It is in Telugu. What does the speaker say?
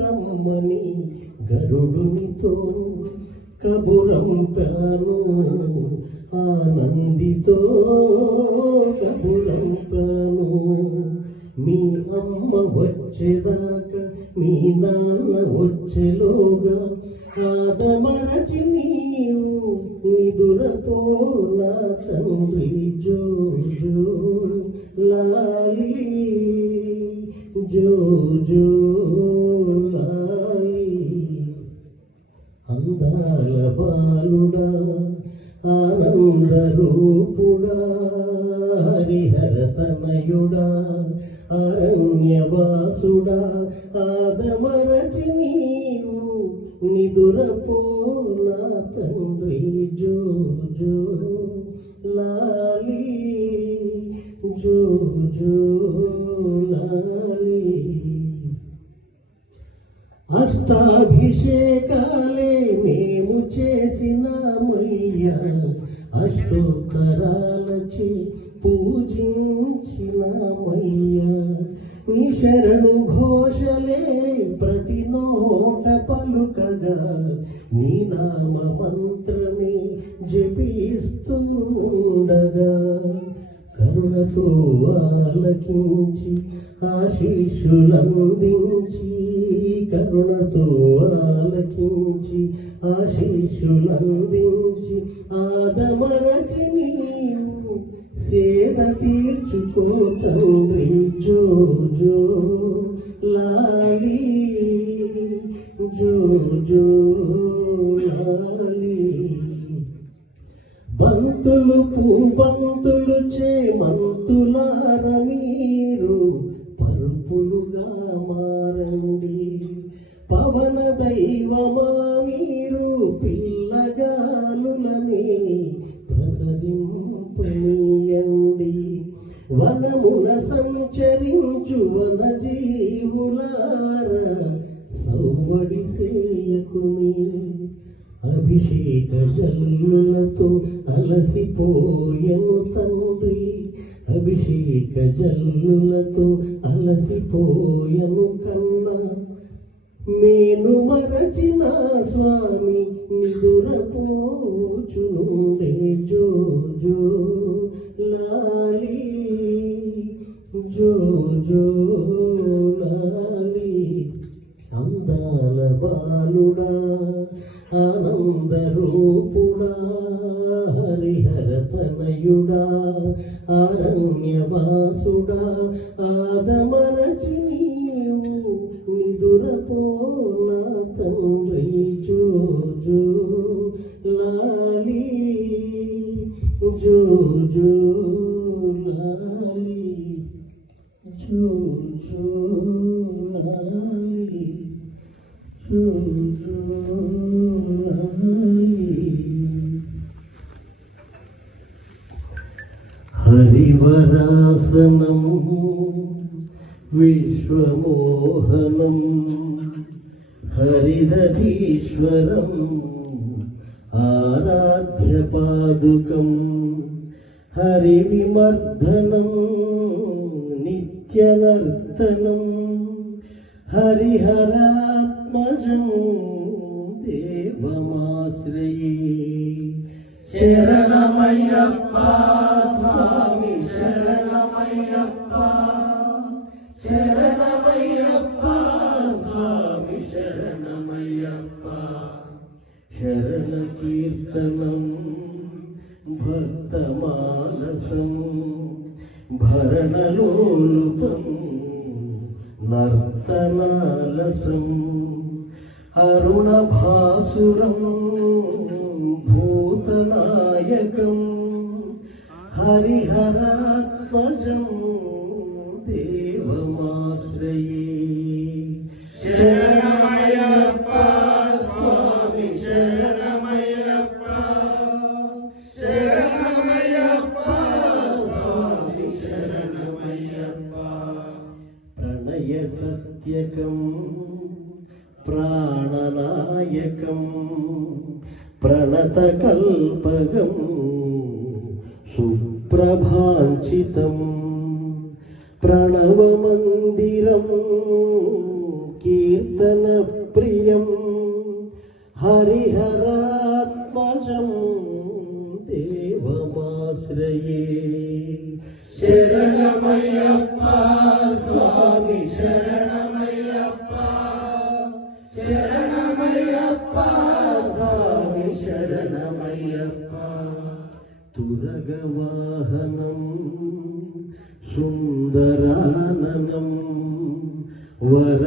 రమ్మని గరుడునితో కబురంపాను ఆనందితో కబురంపాను మీ అమ్మ వచ్చేదాకా మీ నాన్న వచ్చేలోగా కాదమరచి నీవు నిదురపో నా తండ్రి. రూపుడా హరిహర తనయుడా అరణ్యవాసుడా ఆదమరచి నీవు నిదురపో నా తండ్రి జో జో లాలి జో జో లాలి అష్టాభిషేకాలే మేము చేసినామయ్యా నీ శరణు ఘోషలే ప్రతి నోట పలుకగా నీ నామ మంత్రమే జపిస్తూ ఉండగా కరుణతో ఆలకించి ఆశీషులందించి కరుణతో ఆలకించి ఆశీషులందించి ఆదమరచి నీవు సేద తీర్చుకో తండ్రి జో సంచరించు వన జీవులార సౌవడి చేయకుని అభిషేక జల్లులతో అలసిపోయను తండ్రి. అభిషేక జల్లులతో అలసిపోయను కన్నా. నేను మరచిన స్వామి నిదురపోచును. జ్ఞాన బాలుడా ఆనంద రూపుడా హరిహర తనయుడా ఆరణ్యవాసుడా ఆదమరచి నీవు నిదురపో తండ్రి జోజు జో లాలి జో లాలి జో లాలి. హరివరాసనము విశ్వమోహనం హరిదధీశ్వరం ఆరాధ్య పాదుకం హరివిమర్దనం నిత్యనర్తనం హరిహరాత్మజం దేవమాశ్రయే శరణమయ్యప్ప స్వామి శరణమయ్యప్ప. శరణమయ్యప్ప స్వామి శరణమయ్యప్ప. శరణ కీర్తనం భక్తమానసం భరణలోలుపం నర్తనాలసం. భూతనాయకం హరిహరాత్మజం దేవమాశ్రయే. శరణమయ్యప్ప స్వామి శరణమయ్యప్ప శరణమయ్యప్ప స్వామి శరణమయ్యప్ప. ప్రణయ సత్యకం ప్రాణనాయకం ప్రణతకల్పగం సుప్రభాంచితం. ప్రణవమందిరం కీర్తనాయకం హరిచందన ప్రియం హరిహరాత్మజం దేవమాశ్రయే. శరణమయ్యప్ప స్వామి శరణ. శరణమయ్యప్ప స్వామి శరణమయ్యప్ప తురగవాహనం సుందరాననం వర